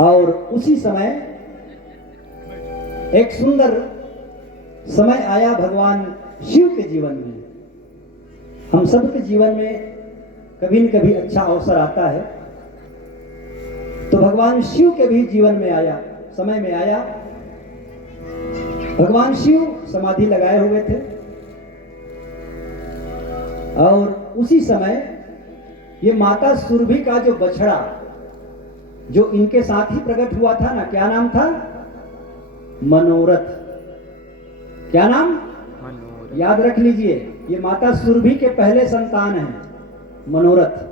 और उसी समय एक सुंदर समय आया भगवान शिव के जीवन में। हम सबके जीवन में कभी न कभी अच्छा अवसर आता है, तो भगवान शिव के भी जीवन में आया, समय में आया। भगवान शिव समाधि लगाए हुए थे और उसी समय ये माता सुरभि का जो बछड़ा जो इनके साथ ही प्रकट हुआ था ना, क्या नाम था? मनोरथ। क्या नाम? मनोरथ। याद रख लीजिए, ये माता सुरभि के पहले संतान हैं, मनोरथ।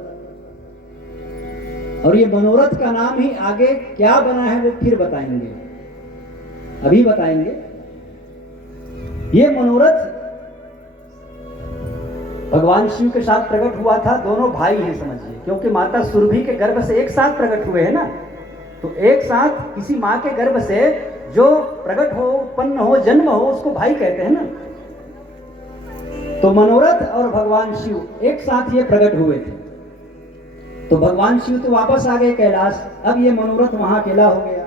और ये मनोरथ का नाम ही आगे क्या बना है वो फिर बताएंगे, अभी बताएंगे। ये मनोरथ भगवान शिव के साथ प्रकट हुआ था। दोनों भाई हैं समझिए, क्योंकि माता सुरभि के गर्भ से एक साथ प्रकट हुए हैं ना, तो एक साथ किसी माँ के गर्भ से जो प्रकट हो, उत्पन्न हो, जन्म हो, उसको भाई कहते हैं ना। तो मनोरथ और भगवान शिव एक साथ ये प्रकट हुए थे। तो भगवान शिव तो वापस आ गए कैलाश, अब ये मनोरथ वहां अकेला हो गया।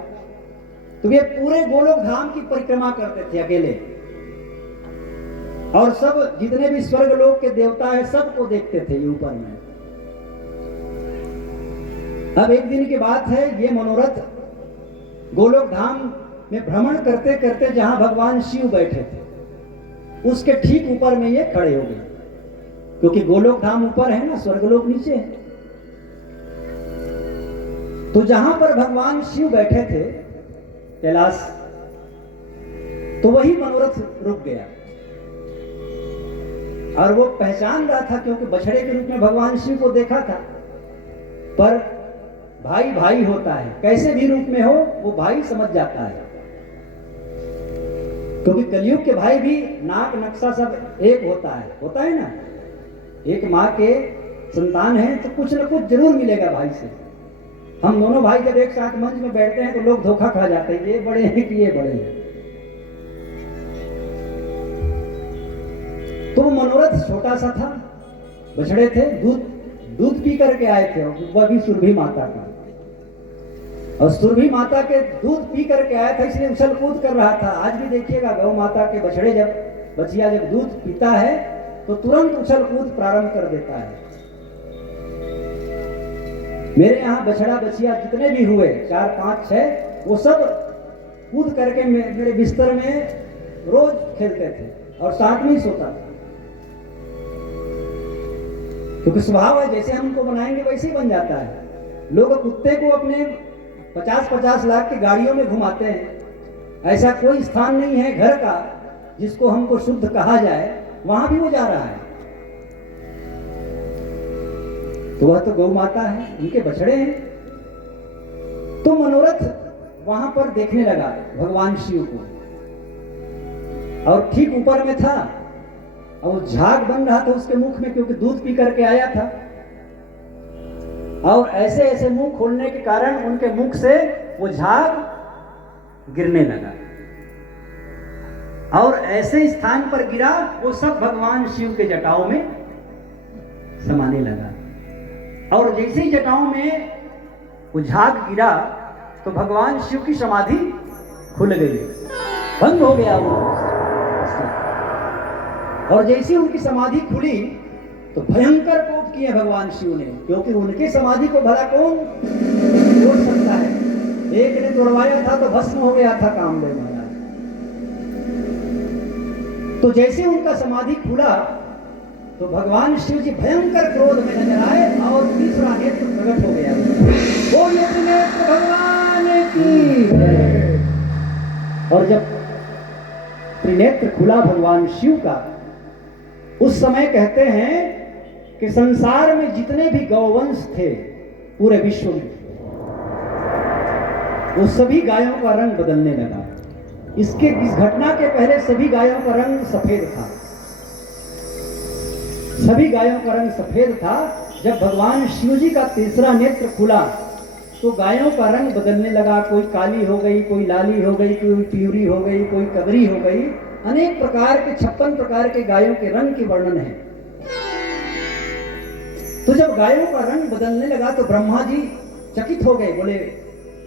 तो ये पूरे गोलोक धाम की परिक्रमा करते थे अकेले, और सब जितने भी स्वर्ग लोक के देवता है सबको देखते थे ये ऊपर में। अब एक दिन की बात है, ये मनोरथ गोलोक धाम में भ्रमण करते करते जहां भगवान शिव बैठे थे उसके ठीक ऊपर में ये खड़े हो गए, क्योंकि गोलोक धाम ऊपर है ना, स्वर्गलोक नीचे है। तो जहां पर भगवान शिव बैठे थे कैलाश, तो वही मनोरथ रुक गया और वो पहचान रहा था, क्योंकि बछड़े के रूप में भगवान शिव को देखा था। पर भाई भाई होता है, कैसे भी रूप में हो वो भाई समझ जाता है, क्योंकि कलयुग के भाई भी नाक नक्शा सब एक होता है ना। एक माँ के संतान है तो कुछ न कुछ जरूर मिलेगा भाई से। हम दोनों भाई जब एक साथ मंच में बैठते हैं तो लोग धोखा खा जाते हैं, ये बड़े हैं कि ये बड़े हैं। तो वो मनोरथ छोटा सा था, बछड़े थे, दूध पी करके आए थे, वह भी सुरभि माता का। और सुरभि माता के दूध पी करके आया था, इसलिए उछल कूद कर रहा था। आज भी देखिएगा गौ माता के बछड़े बछिया जब दूध पीता है तो तुरंत उछल कूद प्रारंभ कर देता है। मेरे यहाँ बछड़ा बछिया जितने भी हुए 4, 5, 6, वो सब कूद करके मेरे बिस्तर में रोज खेलते थे और साथ में ही सोता था, क्योंकि स्वभाव है, जैसे हमको बनाएंगे वैसे ही बन जाता है। लोग कुत्ते को अपने 50-50 लाख की गाड़ियों में घुमाते हैं, ऐसा कोई स्थान नहीं है घर का जिसको हमको शुद्ध कहा जाए, वहां भी वो जा रहा है। तो वह तो गौ माता है, उनके बछड़े हैं। तो मनोरथ वहां पर देखने लगा भगवान शिव को, और ठीक ऊपर में था और झाग बन रहा था उसके मुख में, क्योंकि दूध पी करके आया था। और ऐसे ऐसे मुंह खोलने के कारण उनके मुख से वो झाग गिरने लगा, और ऐसे स्थान पर गिरा वो सब भगवान शिव के जटाओं में समाने लगा। और जैसे ही जटाओं में वो झाग गिरा तो भगवान शिव की समाधि खुल गई, बंद हो गया वो। और जैसे उनकी समाधि खुली तो भयंकर कोप किए भगवान शिव ने, क्योंकि उनके समाधि को भला कौन तोड़ सकता है। एक ने तोड़वाया था तो भस्म हो गया था कामदेव महाराज। तो जैसे उनका समाधि खुला तो भगवान शिव जी भयंकर क्रोध में नजर आए और तीसरा नेत्र प्रकट हो गया। बोलिए त्रिनेत्र भगवान की जय। और जब त्रिनेत्र खुला भगवान शिव का, उस समय कहते हैं कि संसार में जितने भी गौवंश थे पूरे विश्व में, वो सभी गायों का रंग बदलने लगा। इस घटना के पहले सभी गायों का रंग सफेद था, सभी गायों का रंग सफेद था। जब भगवान शिव जी का तीसरा नेत्र खुला तो गायों का रंग बदलने लगा। कोई काली हो गई, कोई लाली हो गई, कोई प्यूरी हो गई, कोई कबरी हो गई। अनेक प्रकार के 56 प्रकार के गायों के रंग के वर्णन है। तो जब गायों का रंग बदलने लगा तो ब्रह्मा जी चकित हो गए, बोले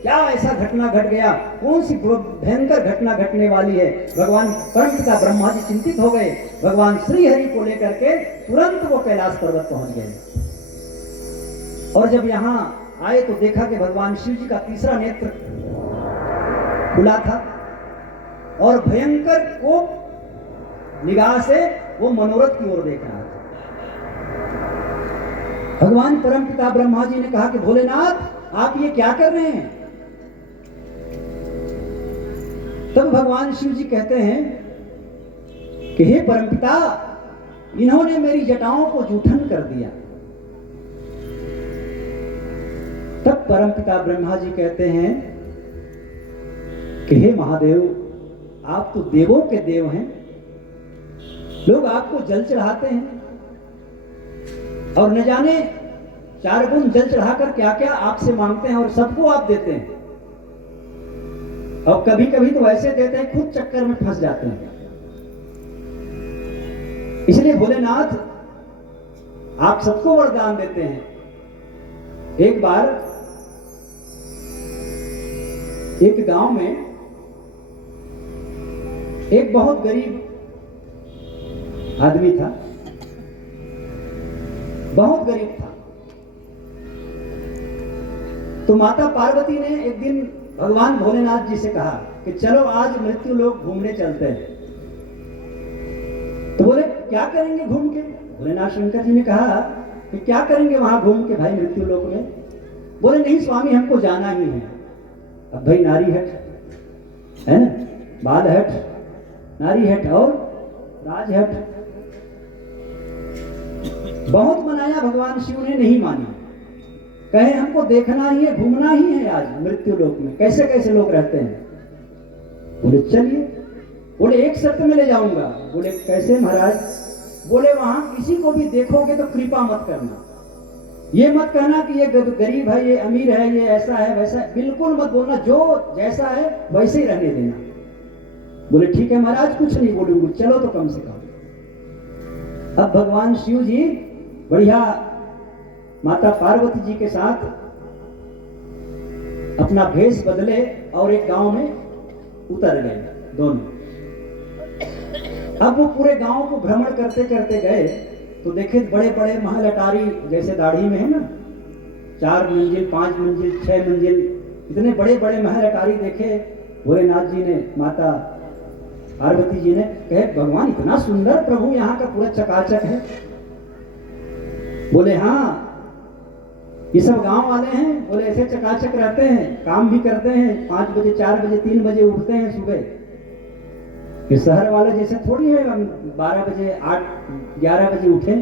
क्या ऐसा घटना घट गया, कौन सी भयंकर घटना घटने वाली है। भगवान परमपिता ब्रह्मा जी चिंतित हो गए। भगवान श्री हरि को लेकर के तुरंत वो कैलाश पर्वत पहुंच गए। और जब यहाँ आए तो देखा कि भगवान शिव जी का तीसरा नेत्र खुला था और भयंकर कोप निगाह से वो मनोरथ की ओर देख रहा था। भगवान परमपिता ब्रह्मा जी ने कहा कि भोलेनाथ आप ये क्या कर रहे हैं। तब भगवान शिव जी कहते हैं कि हे परमपिता, इन्होंने मेरी जटाओं को जूठन कर दिया। तब परमपिता ब्रह्मा जी कहते हैं कि हे महादेव, आप तो देवों के देव हैं, लोग आपको जल चढ़ाते हैं और न जाने 4 गुण जल चढ़ाकर क्या क्या आपसे मांगते हैं और सबको आप देते हैं, और कभी कभी तो ऐसे देते हैं खुद चक्कर में फंस जाते हैं। इसलिए भोलेनाथ आप सबको वरदान देते हैं। एक बार एक गांव में एक बहुत गरीब आदमी था, बहुत गरीब था। तो माता पार्वती ने एक दिन भगवान भोलेनाथ जी से कहा कि चलो आज मृत्यु लोक घूमने चलते हैं। तो बोले क्या करेंगे घूम के। भोलेनाथ शंकर जी ने कहा कि क्या करेंगे वहां घूम के भाई मृत्यु लोक में। बोले नहीं स्वामी, हमको जाना ही है। अब भाई नारी हट है ना, बाल हट, नारी हट और राज हट। बहुत मनाया, भगवान शिव ने नहीं मानी। कहे हमको देखना ही है, घूमना ही है आज मृत्यु लोक में, कैसे कैसे लोग रहते हैं। बोले चलिए। बोले एक शर्त में ले जाऊंगा। बोले कैसे महाराज। बोले वहां किसी को भी देखोगे तो कृपा मत करना, ये मत कहना कि ये गरीब है, ये अमीर है, ये ऐसा है वैसा है, बिल्कुल मत बोलना, जो जैसा है वैसे ही रहने देना। बोले ठीक है महाराज, कुछ नहीं बोलूंगा, चलो तो कम से कम। अब भगवान शिव जी बढ़िया माता पार्वती जी के साथ अपना भेष बदले और एक गांव में उतर गए दोनों। अब वो पूरे गांव को भ्रमण करते करते गए तो देखे बड़े बड़े महल अटारी जैसे दाढ़ी में है ना, 4 मंजिल 5 मंजिल 6 मंजिल, इतने बड़े बड़े महल अटारी देखे। भोलेनाथ जी ने, माता पार्वती जी ने कहे भगवान इतना सुंदर प्रभु यहाँ का पूरा चकाचक है। बोले हाँ, ये सब गांव वाले हैं। बोले ऐसे चकाचक रहते हैं, काम भी करते हैं, 5 बजे 4 बजे 3 बजे उठते हैं सुबह। ये शहर वाले जैसे थोड़ी है 12 बजे 8 11 बजे उठे।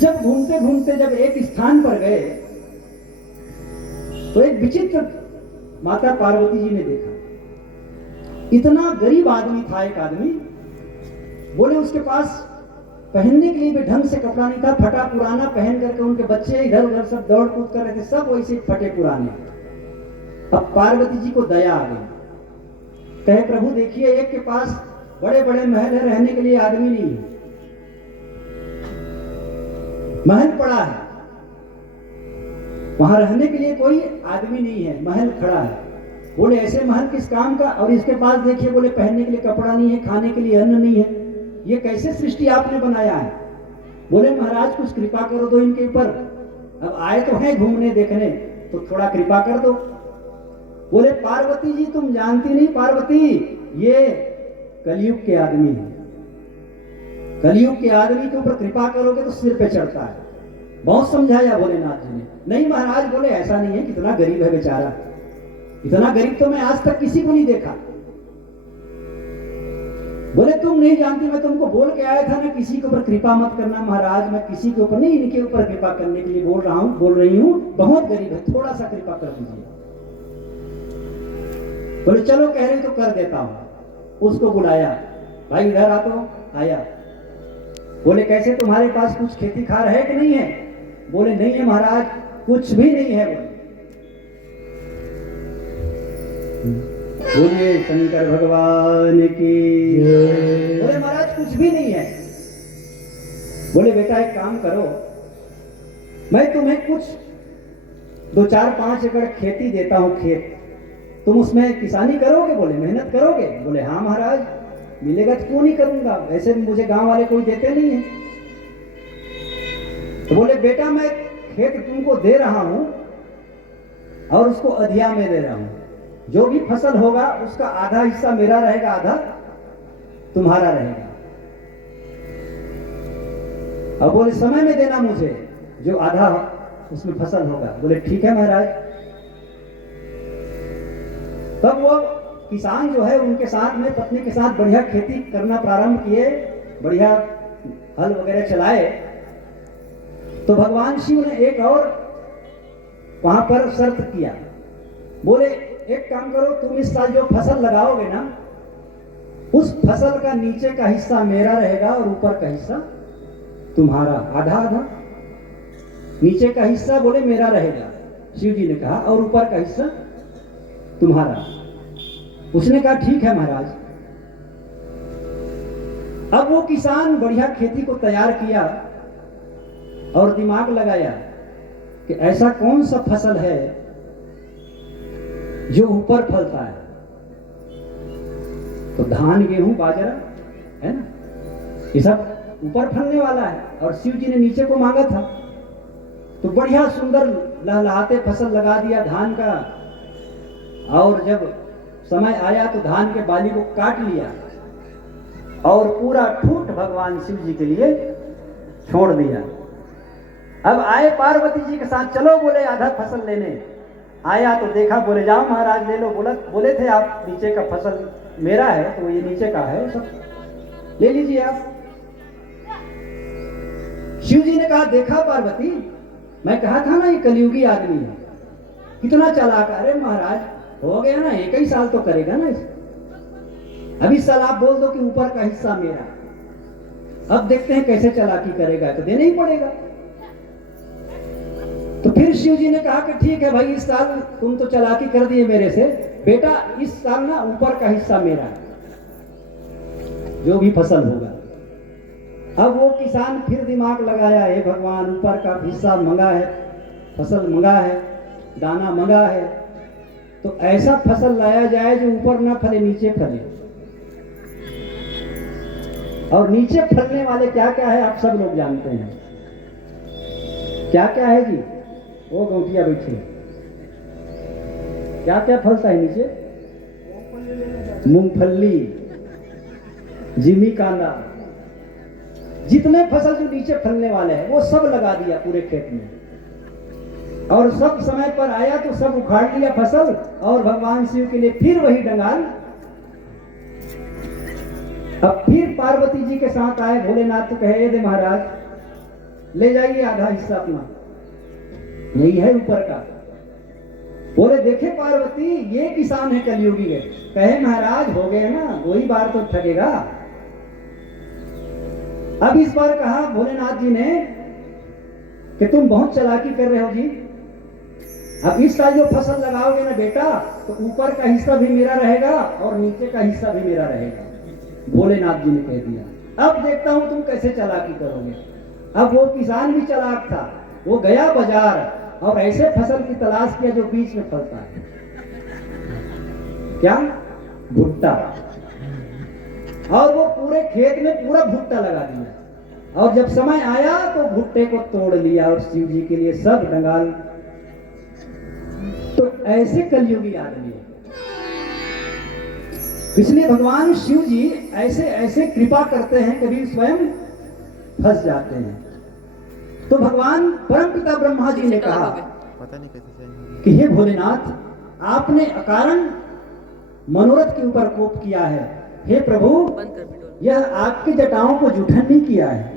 जब घूमते घूमते जब एक स्थान पर गए तो एक विचित्र माता पार्वती जी ने देखा। इतना गरीब आदमी था एक आदमी। बोले उसके पास पहनने के लिए भी ढंग से कपड़ा नहीं था, फटा पुराना पहन करके उनके बच्चे इधर उधर सब दौड़ कूद कर रहे थे, सब वैसे फटे पुराने। अब पार्वती जी को दया आ गई। कहे प्रभु देखिए, एक के पास बड़े बड़े महल है, रहने के लिए आदमी नहीं है, महल पड़ा है, वहां रहने के लिए कोई आदमी नहीं है, महल खड़ा है। बोले ऐसे महल किस काम का। और इसके पास देखिए, बोले पहनने के लिए कपड़ा नहीं है, खाने के लिए अन्न नहीं है, ये कैसे सृष्टि आपने बनाया है। बोले महाराज कुछ कृपा करो दो इनके ऊपर, अब आए तो हैं घूमने देखने, तो थोड़ा कृपा कर दो। बोले पार्वती जी तुम जानती नहीं, पार्वती ये कलयुग के आदमी हैं, कलयुग के आदमी के ऊपर कृपा करोगे तो सिर पे चढ़ता है। बहुत समझाया भोलेनाथ जी ने। नहीं महाराज, बोले ऐसा नहीं है, कितना गरीब है बेचारा, इतना गरीब तो मैं आज तक किसी को नहीं देखा। बोले तुम नहीं जानती, मैं तुमको बोल के आया था ना किसी के ऊपर कृपा मत करना। महाराज मैं किसी के ऊपर नहीं, इनके ऊपर कृपा करने के लिए बोल रही हूँ, बहुत गरीब है, थोड़ा सा कृपा कर दीजिए। बोले चलो कह रहे तो कर देता हूं। उसको बुलाया, भाई इधर आ। तो आया। बोले कैसे तुम्हारे पास कुछ खेती खार है कि नहीं है। बोले नहीं है महाराज, कुछ भी नहीं है। बोलिए शंकर भगवान की। बोले महाराज कुछ भी नहीं है। बोले बेटा एक काम करो, मैं तुम्हें कुछ 2-4-5 एकड़ खेती देता हूं, खेत, तुम उसमें किसानी करोगे? बोले मेहनत करोगे? बोले हाँ महाराज, मिलेगा तो क्यों नहीं करूंगा, वैसे मुझे गांव वाले कोई देते नहीं है। तो बोले बेटा मैं खेत तुमको दे रहा हूं और उसको अधिया में दे रहा हूं, जो भी फसल होगा उसका आधा हिस्सा मेरा रहेगा, आधा तुम्हारा रहेगा। अब बोले समय में देना मुझे, जो आधा उसमें फसल होगा। बोले ठीक है महाराज। तब वो किसान जो है उनके साथ में पत्नी के साथ बढ़िया खेती करना प्रारंभ किए, बढ़िया हल वगैरह चलाए। तो भगवान शिव ने एक और वहां पर शर्त किया। बोले एक काम करो, तुम इस साल जो फसल लगाओगे ना, उस फसल का नीचे का हिस्सा मेरा रहेगा और ऊपर का हिस्सा तुम्हारा, आधा आधा। नीचे का हिस्सा बोले मेरा रहेगा, शिव जी ने कहा, और ऊपर का हिस्सा तुम्हारा। उसने कहा ठीक है महाराज। अब वो किसान बढ़िया खेती को तैयार किया और दिमाग लगाया कि ऐसा कौन सा फसल है जो ऊपर फलता है। तो धान, गेहूं, बाजरा है ना, ये सब ऊपर फलने वाला है, और शिव जी ने नीचे को मांगा था। तो बढ़िया सुंदर लहलहाते फसल लगा दिया धान का, और जब समय आया तो धान के बाली को काट लिया और पूरा ठूठ भगवान शिव जी के लिए छोड़ दिया। अब आए पार्वती जी के साथ, चलो बोले आधा फसल लेने। आया तो देखा, बोले जाओ महाराज ले लो। बोले थे आप नीचे का फसल मेरा है, तो ये नीचे का है, सब ले लीजिए आप। शिव जी ने कहा देखा पार्वती, मैं कहा था ना ये कलयुगी आदमी है, कितना चालाक। अरे महाराज हो गया ना, एक ही साल तो करेगा ना इसे। अब इस साल आप बोल दो कि ऊपर का हिस्सा मेरा, अब देखते हैं कैसे चालाकी करेगा, तो देना ही पड़ेगा। तो फिर शिव जी ने कहा कि ठीक है भाई, इस साल तुम तो चालाकी कर दिए मेरे से, बेटा इस साल ना ऊपर का हिस्सा मेरा, जो भी फसल होगा। अब वो किसान फिर दिमाग लगाया, हे भगवान ऊपर का हिस्सा मंगा है, फसल मंगा है, दाना मंगा है, तो ऐसा फसल लाया जाए जो ऊपर ना फले नीचे फले। और नीचे फलने वाले क्या क्या है आप सब लोग जानते हैं, क्या क्या है जी? वो गौटिया बैठे, क्या क्या फलता है नीचे? मूंगफली, जिमी कांदा, जितने फसल जो नीचे फलने वाले हैं वो सब लगा दिया पूरे खेत में। और सब समय पर आया तो सब उखाड़ लिया फसल, और भगवान शिव के लिए फिर वही डंगाल। अब फिर पार्वती जी के साथ आए भोलेनाथ, तो कहे दे महाराज ले जाइए आधा हिस्सा अपना, नहीं है ऊपर का। बोले देखे पार्वती ये किसान है कलयुगी के। कहे महाराज हो गए ना, वही बार तो ठगेगा। अब इस बार कहा भोलेनाथ जी ने कि तुम बहुत चालाकी कर रहे हो जी, अब इस साल जो फसल लगाओगे ना बेटा, तो ऊपर का हिस्सा भी मेरा रहेगा और नीचे का हिस्सा भी मेरा रहेगा। भोलेनाथ जी ने कह दिया। अब देखता हूं तुम कैसे चालाकी करोगे। अब वो किसान भी चालाक था, वो गया बाजार और ऐसे फसल की तलाश किया जो बीच में फलता है। क्या? भुट्टा। और वो पूरे खेत में पूरा भुट्टा लगा दिया, और जब समय आया तो भुट्टे को तोड़ लिया और शिव जी के लिए सब डंगाल। तो ऐसे कलयुगी आदमी, इसलिए भगवान शिव जी ऐसे ऐसे कृपा करते हैं, कभी स्वयं फंस जाते हैं। तो भगवान परमपिता ब्रह्मा जी ने कहा कि हे भोलेनाथ, आपने अकारण मनोरथ के ऊपर कोप किया है। हे प्रभु, यह आपकी जटाओं को जूठन नहीं किया है,